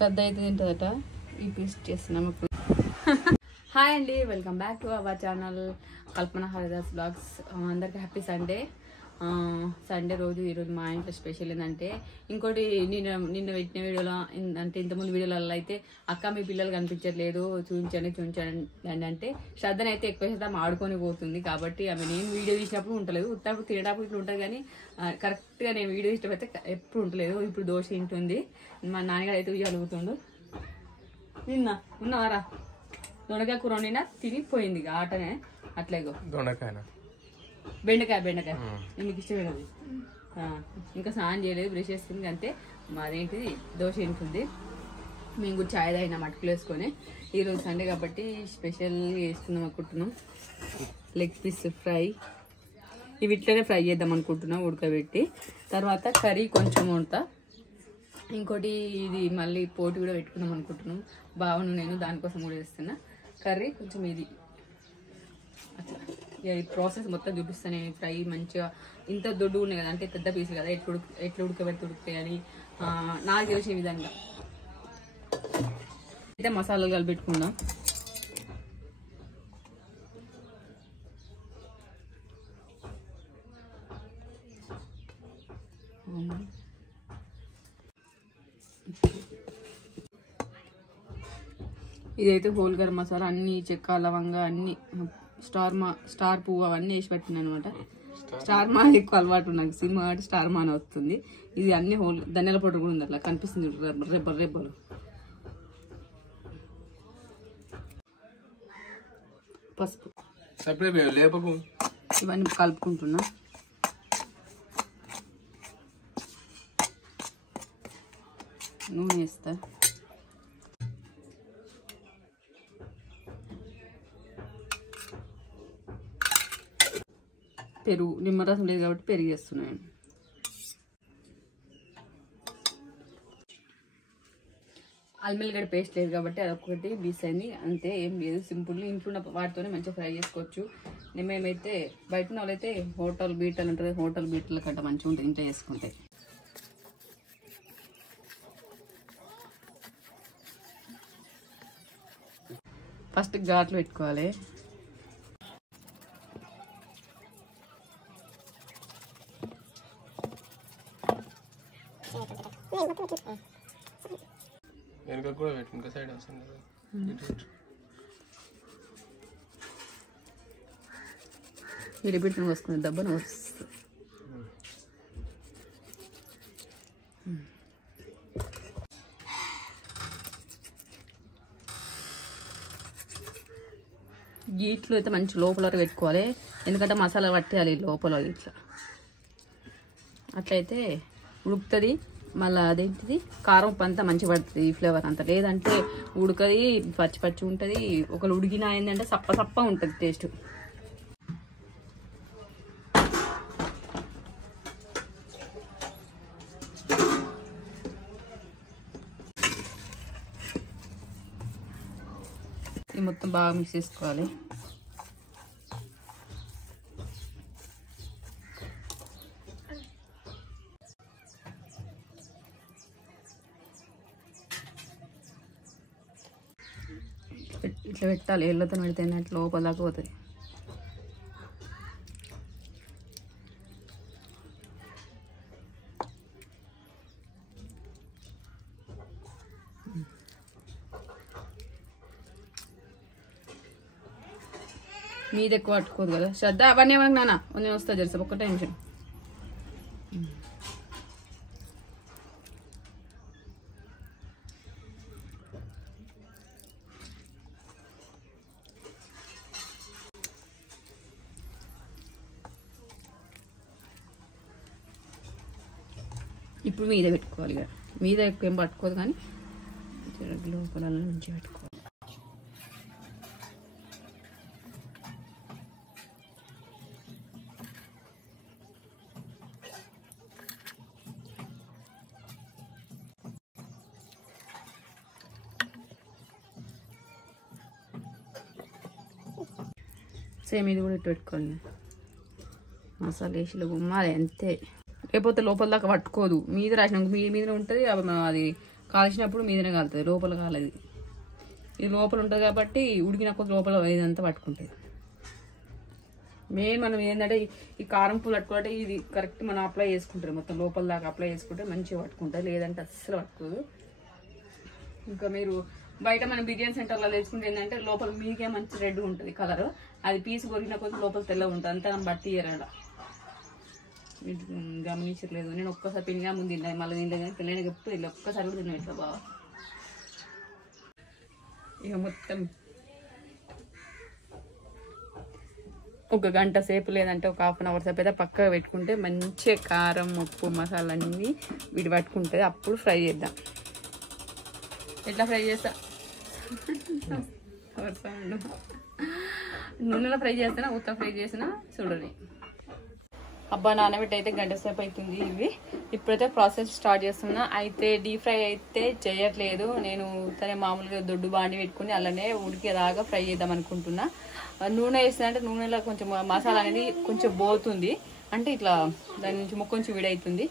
శ్రద్ధ అయితే తింటుందట. ఈ పీస్ చేస్తున్నాం ఇప్పుడు. హాయ్ అండి, welcome back to our channel Kalpana Haridas blogs. అందరికీ హ్యాపీ సండే. సండే రోజు ఈరోజు మా ఇంట్లో స్పెషల్ ఏంటంటే, ఇంకోటి నిన్న పెట్టిన వీడియోలో అంటే ఇంతకుముందు వీడియోలలో అయితే అక్క మీ పిల్లలు కనిపించట్లేదు చూపించండి అంటే శ్రద్ధనైతే ఎక్కువ శాతం ఆడుకొని పోతుంది. కాబట్టి ఆమె నేను వీడియో తీసినప్పుడు ఉండలేదు, ఉత్తప్పుడు తినడానికి ఇట్లా ఉంటుంది. కానీ కరెక్ట్గా నేను వీడియో తీసినప్పుడు అయితే ఎప్పుడు ఉండలేదు. ఇప్పుడు దోశ తింటుంది. మా నాన్నగారు అయితే అలుగుతుండు. నిన్న ఉన్నారా దొండకాయ కూర వండినా తినిపోయింది ఆటనే. అట్లేగో బెండకాయ నీకు ఇష్టమైనది. ఇంకా స్నానం చేయలేదు, బ్రష్ చేసుకుంది అంతే. మాదేంటిది దోశ తింటుంది. మేము కూడా చాయ్ తాగినా మటుకులు వేసుకొని. ఈరోజు సండే కాబట్టి స్పెషల్ వేసుకుందాం అనుకుంటున్నాం. లెగ్ పీస్ ఫ్రై, ఇవి ఇట్లనే ఫ్రై చేద్దాం అనుకుంటున్నాం ఉడకబెట్టి. తర్వాత కర్రీ కొంచెం వండుతా. ఇంకోటి ఇది మళ్ళీ పోటీ కూడా పెట్టుకుందాం అనుకుంటున్నాం. బావను నేను దానికోసం కూడా చేస్తున్నా. కర్రీ కొంచెం ఇది అట్లా ఈ ప్రాసెస్ మొత్తం చూపిస్తాను నేను. ఫ్రై మంచిగా ఇంత దొడ్డు ఉన్నాయి కదా, అంటే పెద్ద పీసులు కదా, ఎట్లా ఉడకబెట్టి ఉడుకుతాయి అని నాకు తెలిసిన విధంగా అయితే మసాలాలు కలిపెట్టుకుందాం. ఇదైతే హోల్ గరం మసాలా, అన్ని చెక్క లవంగ అన్ని స్టార్ పువ్వు అవన్నీ వేసి పెట్టిన అనమాట. స్టార్ మా ఎక్కువ అలవాటు నాకు, సినిమా కాబట్టి స్టార్ మా అని వస్తుంది. ఇది అన్ని హోల్ ధనియాల పౌడర్ కూడా ఉంది, అట్లా కనిపిస్తుంది రెబ్బలు. పసుపు ఇవన్నీ కలుపుకుంటున్నా. నూనె వేస్తా. పెరుగు, నిమ్మరసం లేదు కాబట్టి పెరుగు వేస్తున్నాను. అల్లిగడ్డ పేస్ట్ లేదు కాబట్టి అదొకటి బీస్ అయింది అంతే, ఏం లేదు. సింపుల్ ఇంట్లో ఉన్న వాటితోనే మంచిగా ఫ్రై చేసుకోవచ్చు. మేమైతే బయట ఉన్న వాళ్ళైతే హోటల్ బీటలు ఉంటుంది, హోటల్ బీటల కంటే మంచిగా ఉంటుంది ఇంట్లో చేసుకుంటే. ఫస్ట్ ఘాట్లు పెట్టుకోవాలి. ఇడిపెట్టిన వస్తుంది దెబ్బన వస్తుంది. గీట్లు అయితే మంచి లోపల పెట్టుకోవాలి, ఎందుకంటే మసాలా పట్టేయాలి లోపల. ఇట్లా అట్లయితే ఉడుకుతుంది. మళ్ళీ అదేంటిది కారం ఉప్పు అంతా మంచిగా పడుతుంది, ఈ ఫ్లేవర్ అంతా. లేదంటే ఉడకది, పచ్చి ఉంటుంది. ఒకళ్ళు ఉడికినా ఏంటంటే సప్ప ఉంటుంది టేస్ట్. ఇది మొత్తం బాగా మిక్స్ చేసుకోవాలి. ఇట్లా పెట్టాలి, ఎల్లతో పెడితే అట్లా లోపల దాకా పోతుంది. మీద ఎక్కువ పట్టుకోదు కదా శ్రద్ధ. అవన్నీ ఏమన్నా నాన్న నేను వస్తా తెలుసా, ఒక్కటే నిమిషం. ఇప్పుడు మీద పెట్టుకోవాలి కదా, మీద ఎక్కువ ఏం పట్టుకోదు కానీ లోపల నుంచి పెట్టుకోవాలి. సేమ్ ఇది కూడా ఇటు పెట్టుకోవాలి. మసాలా వేసి గుమ్మాలి అంతే, లేకపోతే లోపల దాకా పట్టుకోదు. మీద రాసినాక మీద ఉంటుంది, అది కాల్చినప్పుడు మీదనే కాలుతుంది, లోపల కాలది. ఇది లోపల ఉంటుంది కాబట్టి ఉడికిన కొద్ది లోపల ఇదంతా పట్టుకుంటుంది. మెయిన్ మనం ఏంటంటే ఈ కారం పూలు పట్టుకుంటే ఇది కరెక్ట్ మనం అప్లై చేసుకుంటారు, మొత్తం లోపల దాకా అప్లై చేసుకుంటే మంచిగా పట్టుకుంటుంది, లేదంటే అస్సలు పట్టుకోదు. ఇంకా మీరు బయట మనం బిర్యానీ సెంటర్లో తెచ్చుకుంటే ఏంటంటే లోపల మీకే మంచి రెడ్ ఉంటుంది కలర్, అది పీసు కొరికిన కొద్ది లోపల తెల్లగా ఉంటుంది, అంతా బట్టి ఇయ్యరాడ. మీరు గమనించట్లేదు, నేను ఒక్కసారి పినిగా ముందు తిన్నాను, మళ్ళీ తింటే కానీ పిల్లని ఎప్పుడు ఇలా ఒక్కసారి కూడా తిన్నాను ఇట్లా బాగా. ఇక మొత్తం ఒక గంట సేపు లేదంటే ఒక హాఫ్ అన్ అవర్ సేపు అయితే పక్కగా పెట్టుకుంటే మంచిగా కారం ఉప్పు మసాలా అన్నీ వీటి పట్టుకుంటుంది. అప్పుడు ఫ్రై చేద్దాం. ఎట్లా ఫ్రై చేస్తా, నూనెలో ఫ్రై చేస్తానా ఉత్త ఫ్రై చేసినా చూడండి. అబ్బా నానబెట్టి అయితే గంట సేపు అవుతుంది. ఇవి ఇప్పుడైతే ప్రాసెస్ స్టార్ట్ చేస్తున్నా. అయితే డీప్ ఫ్రై అయితే చేయట్లేదు నేను, తనే మామూలుగా దొడ్డు బాండి పెట్టుకుని అలానే ఉడికేదాకా ఫ్రై చేద్దాం అనుకుంటున్నా. నూనె వేస్తుందంటే నూనెలో కొంచెం మసాలా అనేది కొంచెం పోతుంది, అంటే ఇట్లా దాని నుంచి కొంచెం విడవుతుంది.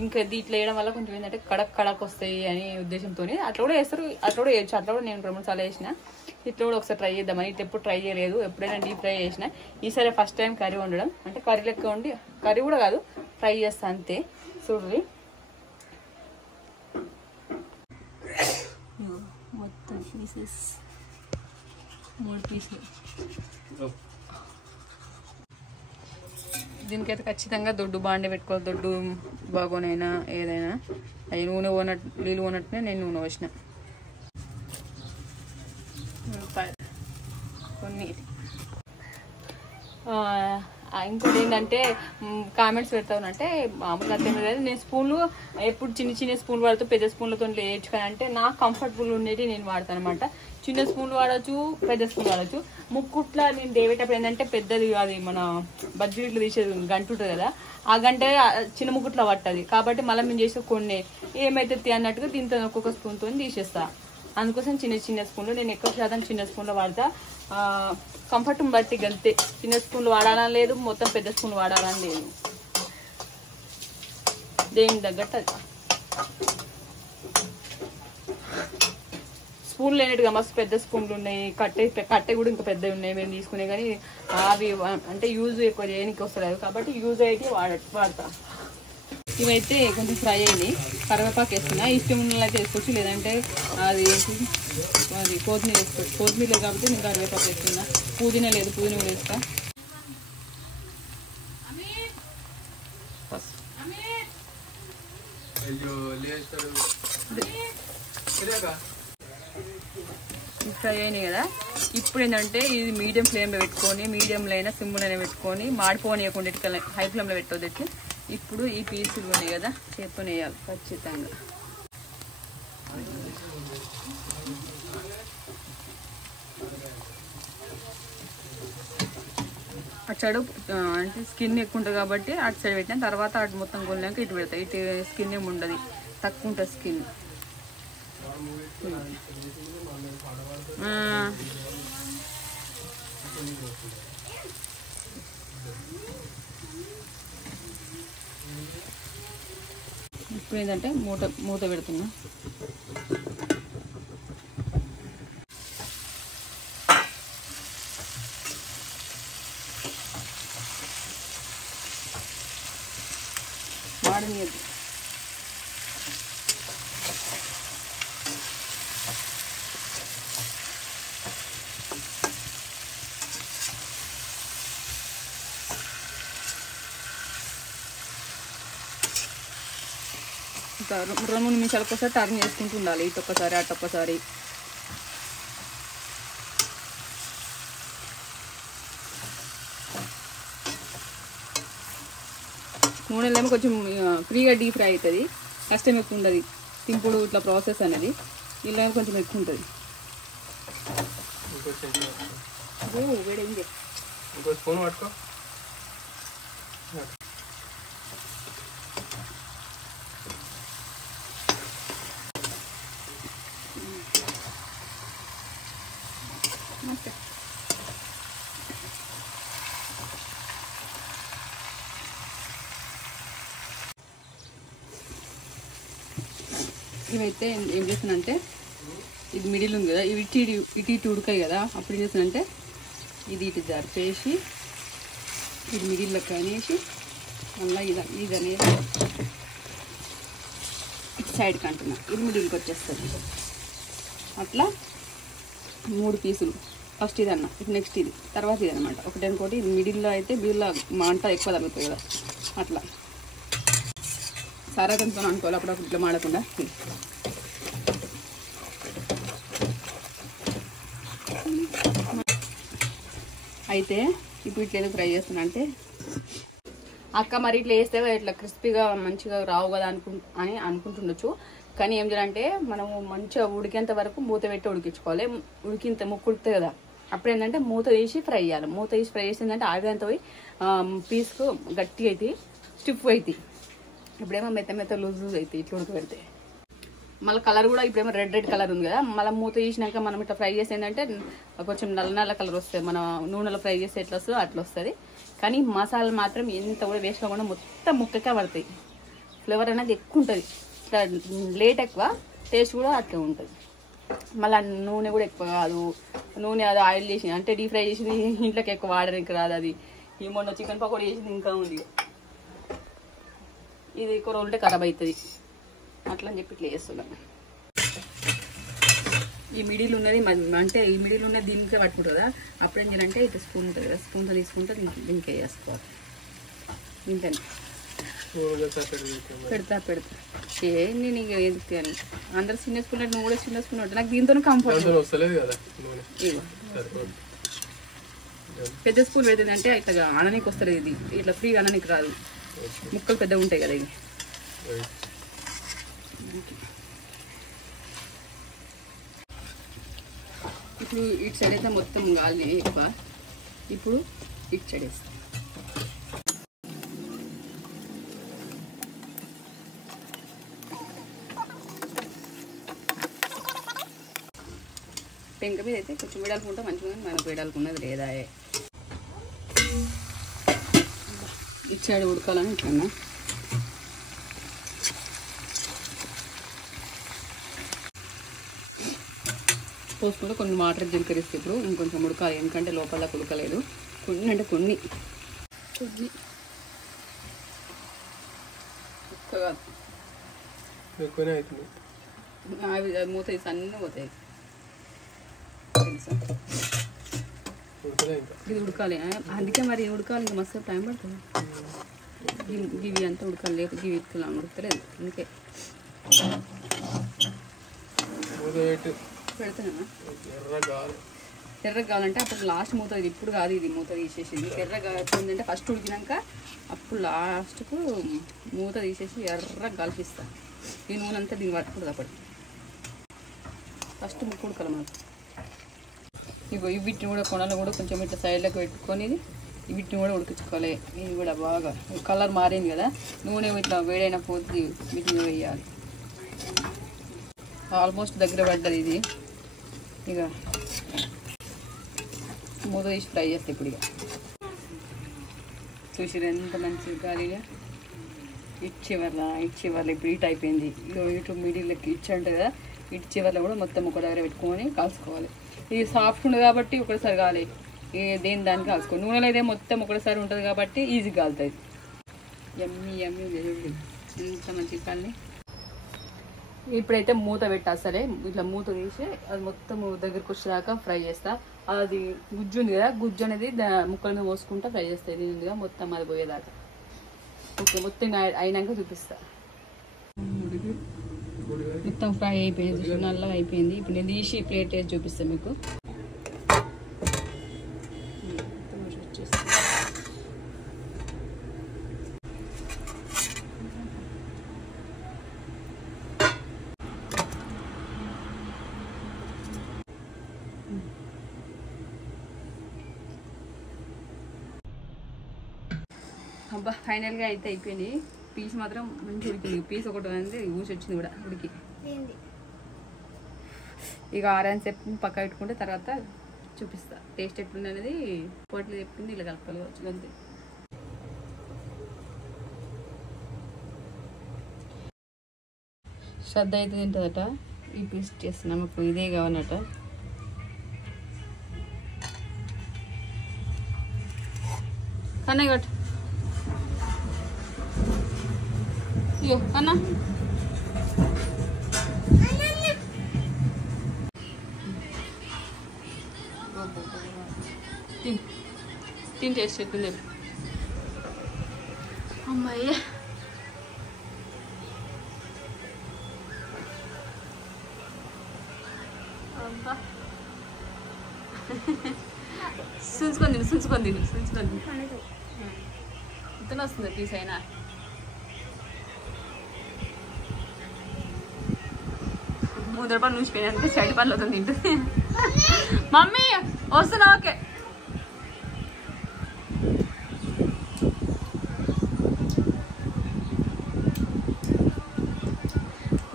ఇంకా ఇట్లా వేయడం వల్ల కొంచెం ఏంటంటే కడక్ వస్తాయి అనే ఉద్దేశంతో అట్లా కూడా వేస్తారు, అట్లా కూడా వేయచ్చు. అట్లా కూడా నేను 2-3 సార్లు వేసిన. ఇట్లా కూడా ఒకసారి ట్రై చేద్దామని, ఇట్లా ఎప్పుడు ట్రై చేయలేదు, ఎప్పుడైనా డీప్ ఫ్రై చేసిన. ఈసారి ఫస్ట్ టైం కర్రీ వండడం, అంటే కర్రీ లెక్క వండి, కర్రీ కూడా కాదు ఫ్రై చేస్తా అంతే. చూడండి మొత్తం పీసెస్ 3 పీసులు. దీనికైతే ఖచ్చితంగా దొడ్డు బాండే పెట్టుకోవాలి, దొడ్డు బాగోనైనా ఏదైనా. అవి నూనె పోనట్టు నీళ్ళు పోనట్టునే నేను నూనె పోసిన. కొన్ని ఇంకోటి ఏంటంటే కామెంట్స్ పెడతానంటే మామూలుగా అర్థం లేదు, నేను స్పూన్లు ఎప్పుడు చిన్న స్పూన్లు వాడుతూ పెద్ద స్పూన్లతో వేయచ్చు కానీ అంటే నాకు కంఫర్టబుల్ ఉండేది నేను వాడతాను అనమాట. చిన్న స్పూన్లు వాడచ్చు, పెద్ద స్పూన్లు వాడచ్చు. ముక్కుట్లా నేను దేవేటప్పుడు ఏంటంటే పెద్దది అది మన బజ్జీట్లు తీసేది గంట ఉంటుంది కదా, ఆ గంట చిన్న ముక్కుట్లో పట్టది కాబట్టి మళ్ళీ మేము చేసే కొన్ని ఏమైతే అన్నట్టుగా దీంతో ఒక్కొక్క స్పూన్తో తీసేస్తా. అందుకోసం చిన్న స్పూన్లు నేను ఎక్కువ శాతం చిన్న స్పూన్లో వాడతా. కంఫర్ట్ బట్టి గంతే, చిన్న స్పూన్లు వాడాలని లేదు, మొత్తం పెద్ద స్పూన్లు వాడాలని లేదు, దేనికి తగ్గట్టు అది. స్పూన్లు లేనట్టుగా మస్తు పెద్ద స్పూన్లు ఉన్నాయి, కట్టె కూడా ఇంకా పెద్దవి ఉన్నాయి మేము తీసుకునే, కానీ అవి అంటే యూజ్ ఎక్కువ చేయడానికి వస్తలేదు కాబట్టి యూజ్ అయితే వాడతా. ఇవైతే కొంచెం ఫ్రై అయ్యి కరివేపాకు వేస్తున్నా, ఇష్టం ఉన్న అయితే వేసుకోవచ్చు, లేదంటే అది కొత్తిమీర వేసుకోవచ్చు. కొత్తిమీర కాబట్టి నేను కరివేపాకు వేస్తున్నా, పుదీనా లేదు పుదీనా వేస్తా. ఫ్రై అయినాయి కదా, ఇప్పుడు ఏంటంటే ఇది మీడియం ఫ్లేమ్లో పెట్టుకొని, మీడియంలో అయినా సిమ్లో అయినా పెట్టుకొని మాడిపోనియకుండా ఇట్లా హై ఫ్లేమ్లో పెట్టొద్దు. ఇప్పుడు ఈ పీసులు ఉన్నాయి కదా చేత్తోనే వేయాలి ఖచ్చితంగా. అటు సైడ్ అంటే స్కిన్ ఎక్కువ ఉంటుంది కాబట్టి అటు సైడ్ పెట్టిన తర్వాత అటు మొత్తం కొన్నాక ఇటు పెడతాయి. ఇటు స్కిన్ ఏమి ఉండదు, తక్కువ ఉంటుంది స్కిన్. ఇప్పుడు ఏంటంటే మూత పెడుతున్నా. వాడనియద్దు. ఇంకా 2-3 నిమిషాలకు ఒకసారి టర్న్ చేసుకుంటూ ఉండాలి, ఇటు ఒక్కసారి అటు ఒక్కసారి. నూనెలేమో కొంచెం ఫ్రీగా డీప్ ఫ్రై అవుతుంది, కష్టం ఎక్కువ ఉండదు తింపుడు ఇట్లా ప్రాసెస్ అనేది. ఇలా కొంచెం ఎక్కువ ఉంటుంది. వేడేంది ఇవైతే ఏం చేస్తానంటే ఇది మిడిల్ ఉంది కదా, ఇవి ఇటు ఉడకాయి కదా, అప్పుడు ఏం చేస్తానంటే ఇది ఇటు జరిపేసి ఇది మిడిల్లోకి అనేసి మళ్ళీ ఇది అనేది ఇటు సైడ్కి అంటున్నా, ఇది మిడిల్కి వచ్చేస్తుంది. అట్లా 3 పీసులు, ఫస్ట్ ఇది అన్న, ఇప్పుడు నెక్స్ట్ ఇది, తర్వాత ఇది అనమాట. ఒకటి ఇది మిడిల్లో అయితే మిడిల్లో మంట ఎక్కువ తగ్గుతుంది కదా, అట్లా సారాకంతో అనుకోవాలి. అప్పుడప్పుడు ఇట్లా మాడకుండా అయితే ఇప్పుడు ఇట్లా ఏదో ఫ్రై చేస్తున్నా అంటే అక్క మరి ఇట్లా వేస్తే ఇట్లా క్రిస్పీగా మంచిగా రావు కదా అని అనుకుంటుండొచ్చు. కానీ ఏం చేయాలంటే మనము మంచిగా ఉడికేంత వరకు మూత పెట్టి ఉడికించుకోవాలి. ముక్కు ఉడుకుతుంది కదా, అప్పుడు ఏంటంటే మూత తీసి ఫ్రై చేయాలి. మూత తీసి ఫ్రై చేసిందంటే ఆవిరంతా పోయి పీస్కు గట్టిగా అవుతాయి, స్టిఫ్ అవుతాయి. ఇప్పుడేమో మెత్త లూజ్ అవుతాయి ఇట్లా ఉడకబెడితే. మళ్ళీ కలర్ కూడా ఇప్పుడేమో రెడ్ కలర్ ఉంది కదా, మళ్ళీ మూత తీసినాక మనం ఇట్లా ఫ్రై చేసి ఏంటంటే కొంచెం నల్ల కలర్ వస్తుంది. మన నూనెలో ఫ్రై చేస్తే ఎట్లా వస్తుందో అట్లా వస్తుంది. కానీ మసాలా మాత్రం ఎంత కూడా వేస్ట్ కాకుండా మొత్తం ముక్కకే పడతాయి. ఫ్లేవర్ అనేది ఎక్కువ ఉంటుంది, ఇట్లా లేట్ ఎక్కువ, టేస్ట్ కూడా అట్లా ఉంటుంది. మళ్ళీ నూనె కూడా ఎక్కువ కాదు, నూనె అది ఆయిల్ చేసి అంటే డీప్ ఫ్రై చేసింది ఇంట్లోకి ఎక్కువ వాడడానికి రాదు. అది ఈ మొన్న చికెన్ పకోడీ చేసింది ఇంకా ఉంది, ఇది ఎక్కువ రోజులంటే ఖరాబ్ అవుతుంది. అట్లా అని చెప్పి ఇట్లా చేస్తున్నాం. ఈ మిడిల్ ఉన్నది అంటే ఈ మిడిల్ ఉన్నది దీనికే పట్టుకుంటుంది కదా, అప్పుడు ఏం చేయాలంటే ఇట్లా స్పూన్ ఉంటుంది కదా, స్పూన్తో తీసుకుంటే దీనికి వేసుకోవాలి. దీంట్లో పెడతా ఏంటి నీకు ఎందుకు అని అందరు చిన్న స్పూన్ అంటే నువ్వు కూడా చిన్న స్పూన్ ఉంటుంది. నాకు దీంతో కంఫర్ట్. పెద్ద స్పూన్ పెడుతుంది అంటే ఇట్లా అననీకి వస్తుంది, ఇది ఇట్లా ఫ్రీగా అననీకి రాదు, ముక్కలు పెద్దగా ఉంటాయి కదా. ఇది ఇప్పుడు ఇటు సైడ్ అయితే మొత్తం గాలి ఎక్కువ, ఇప్పుడు ఇటు సైడ్ వేస్తాం. పెంక మీద అయితే కొంచెం వేడాలుకుంటే మంచిగా, మనకు వేడాలుకున్నది లేదా. ఇటు సైడ్ ఉడకాలని ఇట్లన్నా పోసుకుంటే కొన్ని వాటర్ జీలకరిస్తే ఇప్పుడు ఇంకొంచెం ఉడకాలి, ఎందుకంటే లోపల ఉడకలేదు. కొన్ని అంటే కొన్ని మూత తీసి అన్నీ పోతాయి తెలుసా. ఇది ఉడకాలి, అందుకే మరి ఉడకాలి, ఇంకా మస్తు టైం పడుతుంది. గివి అంతా ఉడకాలి, లేకపోతే గివి ఉడకలేదు. అందుకే పెడతానమ్మా. ఎర్రగా కావాలంటే అప్పుడు లాస్ట్ మూత, ఇప్పుడు కాదు ఇది మూత తీసేసింది. ఎర్రగా వచ్చిందంటే ఫస్ట్ ఉడికినాక అప్పుడు లాస్ట్కు మూత తీసేసి ఎర్రగా కలిపిస్తాను. ఈ నూనె అంతా దీన్ని పట్టుకుంటుంది. అప్పుడు ఫస్ట్ ముక్కు ఉడకాలి మనకు. ఇగో వీటిని కూడా కొనలు కూడా కొంచెం ఇట్లా సైడ్లోకి పెట్టుకొని వీటిని కూడా ఉడికించుకోవాలి. ఇది కూడా బాగా కలర్ మారింది కదా, నూనె ఇట్లా వేడైన పోతే వీటిని వేయాలి. ఆల్మోస్ట్ దగ్గర పడ్డది ఇది. ఇక మూత తీసి ఫ్రై చేస్తే ఇప్పుడు ఇక చూసిరు ఎంత మంచిగా గాలిగా ఇచ్చేవర్లా ఇప్పుడు హీట్ అయిపోయింది. ఇటు మిడిల్కి ఇచ్చి కదా, ఇటు చివర్లో కూడా మొత్తం ఒక దగ్గర పెట్టుకొని కాల్చుకోవాలి. ఇది సాఫ్ట్ ఉంది కాబట్టి ఒకటిసారి కాలి, దేని దానికి కాల్చుకోవాలి. నూనెలో అయితే మొత్తం ఒకటిసారి ఉంటుంది కాబట్టి ఈజీగా కాలుతుంది. ఎమ్మి ఎంత మంచిగా కాలి. ఇప్పుడైతే మూత పెట్టా, సరే ఇట్లా మూత తీసి అది మొత్తం దగ్గరకు వచ్చేదాకా ఫ్రై చేస్తా. అది గుజ్జు ఉంది కదా, గుజ్జు అనేది ముక్కల మీద పోసుకుంటా ఫ్రై చేస్తా. ఇది ఉందిగా మొత్తం అది పోయేదాకా. ఓకే, మొత్తం అయినాక చూపిస్తా. మొత్తం ఫ్రై అయిపోయింది, నల్లగా అయిపోయింది. ఇప్పుడు నేను తీసి ప్లేట్ వేసి చూపిస్తాను మీకు. అబ్బా ఫైనల్గా అయితే అయిపోయింది. పీస్ మాత్రం మంచి ఉడికింది. పీస్ ఒకటి అనేది ఊసి వచ్చింది కూడా ఉడికి. ఇక ఆరాన్ సేపు పక్క పెట్టుకుంటే తర్వాత చూపిస్తా టేస్ట్ ఎట్లుంది అనేది. పోట్లు చెప్పింది ఇలా కలుపుకోవచ్చు అంతే. శ్రద్ధ అయితే తింటుందట. ఈ పీస్ చేస్తున్నాం ఇప్పుడు. ఇదే కావాలట. కన్నయ్య కట్టు. ఇయ్యో కన్నా. తిని టేస్ట్ చెప్పింది అమ్మాయి. సుంచుకొని ఇంతనే వస్తుంది పీస్ అయినా. ముందర పని నుంచిపోయినా సైడ్ పనులు అవుతుంది తింటుంది. మమ్మీ వస్తున్నా. ఓకే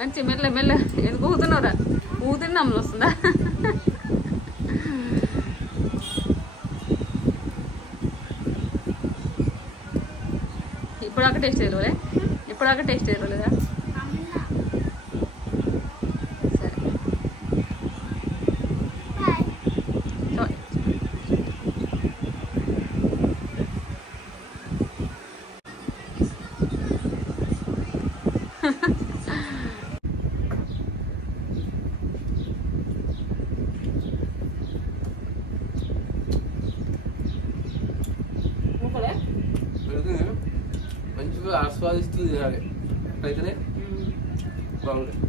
మంచి మెల్ల మెల్ల. ఎందుకు ఊగుతున్నావురా? ఊగుతున్నా అమ్మలు వస్తుందా? ఇప్పుడాక టేస్ట్ చేయలేదా? ఇప్పుడాక టేస్ట్ చేయలేదా? సరే మంచిగా ఆస్వాదిస్తూ తినాలి. అయితేనే బాగుంటుంది.